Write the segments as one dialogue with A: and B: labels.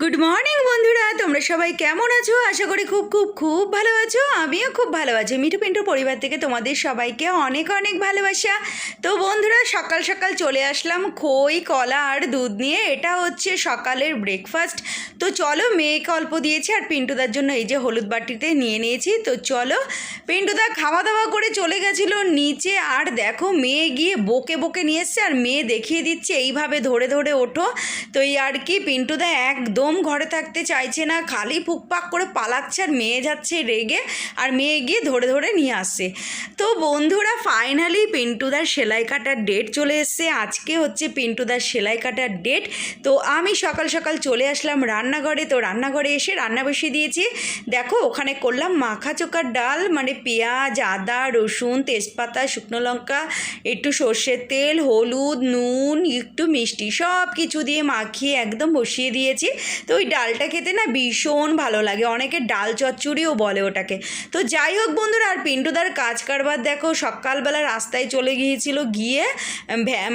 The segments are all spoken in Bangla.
A: গুড মর্নিং বন্ধুরা। তোমরা সবাই কেমন আছো? আশা করি খুব খুব খুব ভালো আছো। আমিও খুব ভালো আছি। মিঠু পিন্টু পরিবার থেকে তোমাদের সবাইকে অনেক অনেক ভালোবাসা। তো বন্ধুরা, সকাল সকাল চলে আসলাম খই, কলা আর দুধ নিয়ে। এটা হচ্ছে সকালের ব্রেকফাস্ট তো চলো, মেয়েকে অল্প দিয়েছি আর পিন্টুদার জন্য এই যে হলুদ বাটিতে নিয়ে নিয়েছি। তো চলো, পিন্টুদা খাওয়া দাওয়া করে চলে গেছিল নিচে। আর দেখো, মেয়ে গিয়ে বকে বকে নিয়ে এসছে। আর মেয়ে দেখিয়ে দিচ্ছে, এইভাবে ধরে ধরে ওঠো। তো এই আর কি, পিন্টুদা একদম ঘরে থাকতে চাইছে না, খালি ফুকপাক করে পালাচ্ছে আর মেয়ে যাচ্ছে রেগে আর মেয়ে গিয়ে ধরে ধরে নিয়ে আসছে তো বন্ধুরা ফাইনালি পিন্টুদার সেলাই কাটার ডেট চলে এসছে। আজকে হচ্ছে পিন্টুদার সেলাই কাটার ডেট তো আমি সকাল সকাল চলে আসলাম রান্নাঘরে। তো রান্নাঘরে এসে রান্না বসিয়ে দিয়েছি। দেখো, ওখানে করলাম মাখা চোকার ডাল মানে পেঁয়াজ, আদা, রসুন, তেজপাতা, শুকনো লঙ্কা, একটু সর্ষের তেল, হলুদ, নুন, একটু মিষ্টি সব কিছু দিয়ে মাখিয়ে একদম বসিয়ে দিয়েছি। তো ওই ডালটা খেতে না ভীষণ ভালো লাগে। অনেকে ডাল চচ্চড়িও বলে ওটাকে। তো যাই হোক বন্ধুরা, আর পিন্টুদার কাজ কারবার দেখো, সকালবেলা রাস্তায় চলে গিয়েছিল গিয়ে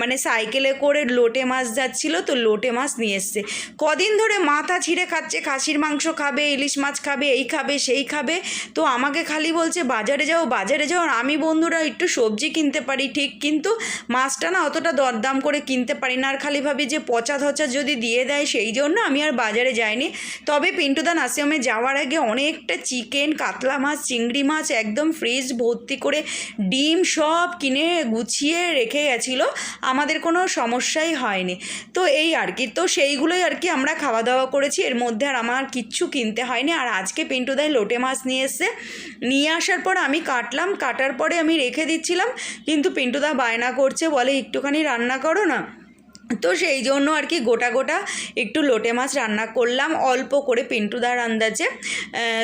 A: মানে সাইকেলে করে লোটে মাছ যাচ্ছিল, তো লোটে মাছ নিয়ে এসছে। কদিন ধরে মাথা ছিঁড়ে খাচ্ছে, খাসির মাংস খাবে, ইলিশ মাছ খাবে, এই খাবে, সেই খাবে। তো আমাকে খালি বলছে, বাজারে যাও বাজারে যাও। আমি বন্ধুরা একটু সবজি কিনতে পারি, ঠিক, কিন্তু মাছটা না অতটা দরদাম করে কিনতে পারি না। আর খালি ভাবি যে পচা ধচা যদি দিয়ে দেয়, সেই জন্য আমি আর বাজারে যাইনি তবে পিন্টুদা নাসিমে যাওয়ার আগে অনেকটা চিকেন, কাতলা মাছ, চিংড়ি মাছ একদম ফ্রিজ ভর্তি করে ডিম সব কিনে গুছিয়ে রেখে গেছিল। আমাদের কোনো সমস্যাই হয়নি। তো এই আর কি। তো সেইগুলোই আর কি আমরা খাওয়া দাওয়া করেছি। এর মধ্যে আর আমার কিচ্ছু কিনতে হয়নি। আর আজকে পিন্টুদাই লোটে মাছ নিয়ে এসছে। নিয়ে আসার পর আমি কাটলাম। কাটার পরে আমি রেখে দিচ্ছিলাম। কিন্তু পিন্টুদা বায়না করছে, বলে একটুখানি রান্না করো না। তো সেই জন্য আর কি গোটা গোটা একটু লোটে মাছ রান্না করলাম, অল্প করে পিন্টুদার আন্দাজে।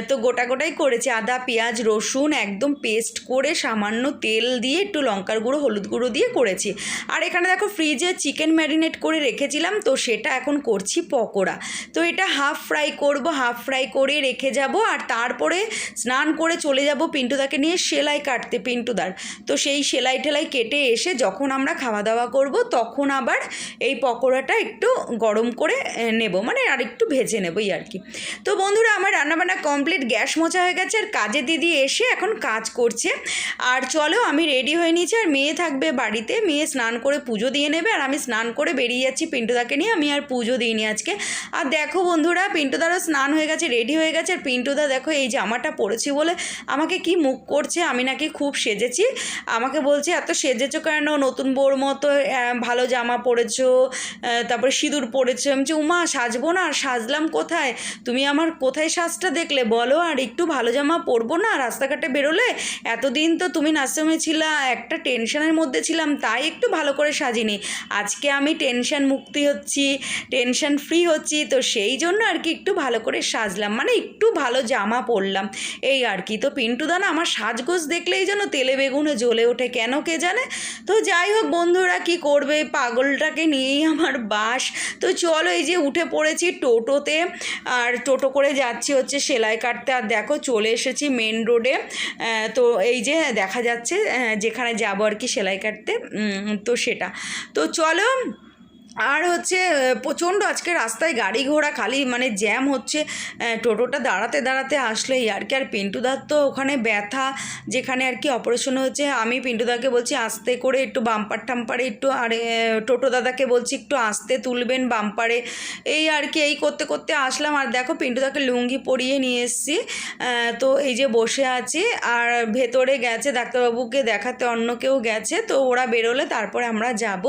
A: তো গোটা গোটাই করেছি, আদা, পেঁয়াজ, রসুন একদম পেস্ট করে সামান্য তেল দিয়ে একটু লঙ্কার গুঁড়ো, হলুদ গুঁড়ো দিয়ে করেছি। আর এখানে দেখো ফ্রিজে চিকেন ম্যারিনেট করে রেখেছিলাম, তো সেটা এখন করছি পকোড়া। তো এটা হাফ ফ্রাই করব হাফ ফ্রাই করে রেখে যাব, আর তারপরে স্নান করে চলে যাব পিন্টুদাকে নিয়ে সেলাই কাটতে পিন্টুদার। তো সেই সেলাই টেলাই কেটে এসে যখন আমরা খাওয়া দাওয়া করব, তখন আবার এই পকোড়াটা একটু গরম করে নেব মানে আর একটু ভেজে নেব আর কি। তো বন্ধুরা, আমার রান্নাবান্না কমপ্লিট গ্যাস মোচা হয়ে গেছে আর কাজের দিদি এসে এখন কাজ করছে। আর চলো, আমি রেডি হয়ে নিয়েছি আর মেয়ে থাকবে বাড়িতে। মেয়ে স্নান করে পুজো দিয়ে নেবে আর আমি স্নান করে বেরিয়ে যাচ্ছি পিন্টুদাকে নিয়ে। আমি আর পুজো দিইনি আজকে। আর দেখো বন্ধুরা, পিন্টুদারও স্নান হয়ে গেছে রেডি হয়ে গেছে। আর পিন্টুদা দেখো, এই জামাটা পরেছি বলে আমাকে কি মুখ করছে, আমি নাকি খুব সেজেছি। আমাকে বলছে, এত সেজেছো কেন? নতুন বউর মতো ভালো জামা পরেছো আহ, তারপরে সিঁদুর পরেছো আমি বলছি, উমা সাজবো না আর সাজলাম কোথায়? তুমি আমার কোথায় সাজটা দেখলে? বলো আর একটু ভালো জামা পরবো না রাস্তাঘাটে বেরোলে? এতদিন তো তুমি নাচমে ছিলা একটা টেনশনের মধ্যে ছিলাম তাই একটু ভালো করে সাজিনি। আজকে আমি টেনশন মুক্তি হচ্ছি টেনশন ফ্রি হচ্ছি তো সেই জন্য আর কি একটু ভালো করে সাজলাম মানে একটু ভালো জামা পরলাম। এই আর কি তো পিন্টুদা না আমার সাজগোজ দেখলেই যেন তেলে বেগুনে জ্বলে ওঠে কেন কে জানে? তো যাই হোক বন্ধুরা কি করবে? পাগলটাকে নিয়েই আমার বাস। তো চলো এই যে উঠে পড়েছি টোটোতে, আর টোটো করে যাচ্ছি হচ্ছে সেলাই কাটতে। আর দেখো চলে এসেছি মেন রোডে তো এই যে দেখা যাচ্ছে যেখানে যাব আর কি সেলাই কাটতে। তো সেটা। তো চলো আর হচ্ছে, প্রচণ্ড আজকে রাস্তায় গাড়ি ঘোড়া খালি মানে জ্যাম হচ্ছে। টোটোটা দাঁড়াতে দাঁড়াতে আসলে আর কি। আর পিন্টুদার তো ওখানে ব্যথা, যেখানে আর কি অপারেশন হচ্ছে। আমি পিন্টুদাকে বলছি, আস্তে করে একটু বাম্পার টাম্পারে একটু, আর টোটো দাদাকে বলছি, একটু আস্তে তুলবেন বাম্পারে এই আর কি, এই করতে করতে আসলাম। আর দেখো পিন্টুদাকে লুঙ্গি পরিয়ে নিয়ে এসেছি। তো এই যে বসে আছি, আর ভেতরে গেছে ডাক্তারবাবুকে দেখাতে, অন্য কেউ গেছে। তো ওরা বেরোলে, তারপরে আমরা যাব।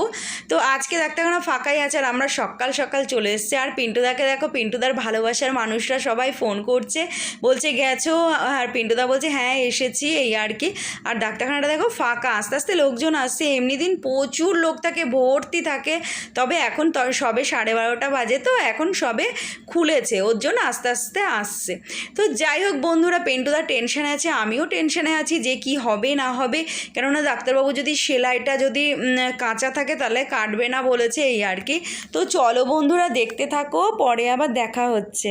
A: তো আজকে ডাক্তারখানা ফাঁকাই আছে আর আমরা সকাল সকাল চলে এসেছি। আর পিন্টুদাকে দেখো, পিন্টুদার ভালোবাসার মানুষরা সবাই ফোন করছে। বলছে, গেছো? আর পিন্টুদা বলছে হ্যাঁ এসেছি এই আর কি। আর ডাক্তারখানাটা দেখো ফাঁকা। আস্তে আস্তে লোকজন আসছে। এমনি দিন প্রচুর লোক থাকে, ভর্তি থাকে। তবে এখন সবে সাড়ে বারোটা বাজে তো, এখন সবে খুলেছে। ওর জন্য আস্তে আস্তে আসছে। তো যাই হোক বন্ধুরা, পেন্টুদা টেনশনে আছে, আমিও টেনশনে আছি যে কি হবে, না হবে। কেননা ডাক্তারবাবু যদি সেলাইটা যদি কাঁচা থাকে তাহলে কাটবে না বলেছে, এই আর কি। তো চলো বন্ধুরা দেখতে থাকো পরে আবার দেখা হচ্ছে।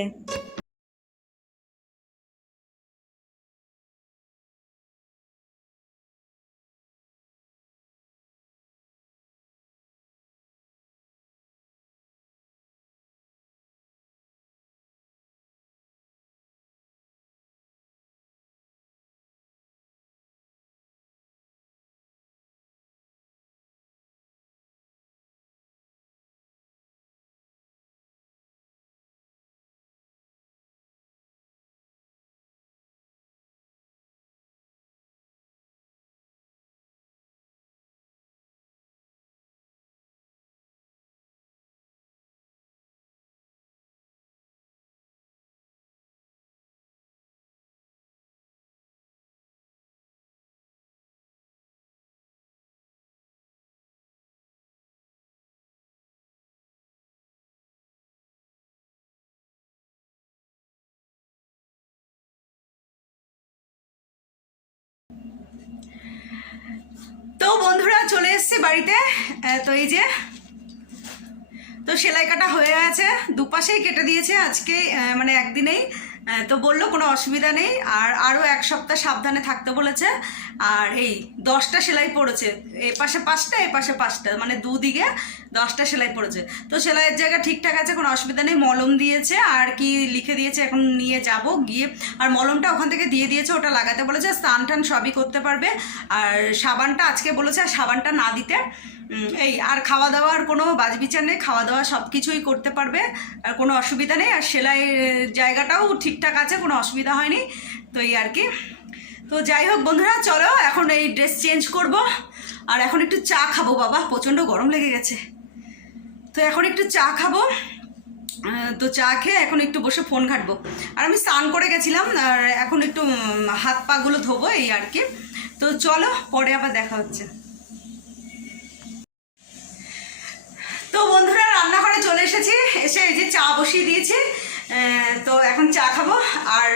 A: তো বন্ধুরা চলে এসছি বাড়িতে তো এই যে, তো সেলাই কাটা হয়ে গেছে, দুপাশেই কেটে দিয়েছে আজকে মানে একদিনেই তো বলল কোনো অসুবিধা নেই, আর আরও এক সপ্তাহ সাবধানে থাকতে বলেছে আর এই দশটা সেলাই পড়েছে। এ পাশে পাঁচটা, এ পাশে পাঁচটা মানে দুদিকে দশটা সেলাই পড়েছে। তো সেলাইয়ের জায়গা ঠিকঠাক আছে, কোনো অসুবিধা নেই, মলম দিয়েছে, আর কি লিখে দিয়েছে, এখন নিয়ে যাব গিয়ে। আর মলমটা ওখান থেকে দিয়ে দিয়েছে, ওটা লাগাতে বলেছে স্নান টান সবই করতে পারবে। আর সাবানটা আজকে বলেছে, আর সাবানটা না দিতে। এই, আর খাওয়া দাওয়ার কোনো বাজবিচার নেই খাওয়া দাওয়া সব কিছুই করতে পারবে। আর কোনো অসুবিধা নেই, আর সেলাইয়ের জায়গাটাও ঠিকঠাক আছে, কোনো অসুবিধা হয়নি। তো এই আর কি। তো যাই হোক বন্ধুরা, চলো এখন এই ড্রেস চেঞ্জ করব। আর এখন একটু চা খাব বাবা, প্রচণ্ড গরম লেগে গেছে। তো এখন একটু চা খাব। তো চা খেয়ে এখন একটু বসে ফোন ঘাটবো। আর আমি স্নান করে গেছিলাম, আর এখন একটু হাত পাগুলো ধোবো এই আর কি। তো চলো, পরে আবার দেখা হচ্ছে। তো বন্ধুরা, রান্নাঘরে চলে এসেছি, এসে এই যে চা বসিয়ে দিয়েছি। তো এখন চা খাব, আর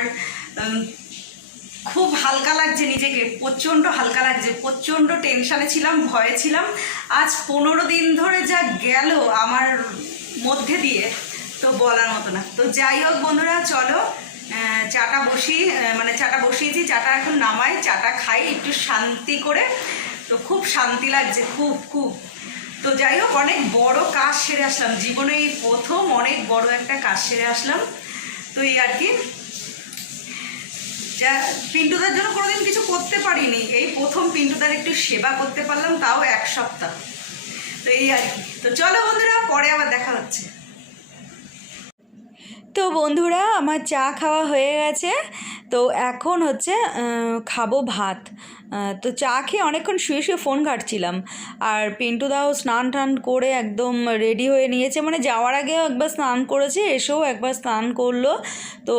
A: খুব হালকা লাগছে নিজেকে, প্রচণ্ড হালকা লাগছে, প্রচণ্ড টেনশানে ছিলাম, ভয়ে ছিলাম। আজ পনেরো দিন ধরে যা গেল আমার মধ্যে দিয়ে, তো বলার মতো না। তো যাই হোক বন্ধুরা, চলো চাটা বসি মানে চাটা বসিয়েছি, চাটা এখন নামাই, চাটা খাই, একটু শান্তি করে। তো খুব শান্তি লাগছে, খুব খুব। তো যাই হোক, অনেক বড় কাজ সেরে আসলাম। জীবনে এই প্রথম অনেক বড় একটা কাজ সেরে আসলাম। তো এই আর কি যা, পিন্টুদার জন্য কোনোদিন কিছু করতে পারিনি। এই প্রথম পিন্টুদার একটু সেবা করতে পারলাম, তাও এক সপ্তাহ। তো এই আর কি। তো চলো বন্ধুরা, পরে আবার দেখা হচ্ছে। তো বন্ধুরা, আমার চা খাওয়া হয়ে গেছে। তো এখন হচ্ছে খাব ভাত। তো চা খেয়ে অনেকক্ষণ শুয়ে শুয়ে ফোন ঘাটছিলাম। আর পিন্টু দাও স্নান টান করে একদম রেডি হয়ে নিয়েছে। মানে যাওয়ার আগেও একবার স্নান করেছে, এসেও একবার স্নান করল। তো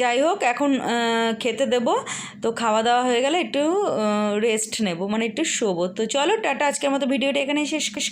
A: যাই হোক, এখন খেতে দেব। তো খাওয়া দাওয়া হয়ে গেলে একটু রেস্ট নেব মানে একটু শোবো। তো চলো টাটা, আজকের মতো ভিডিওটা এখানে শেষ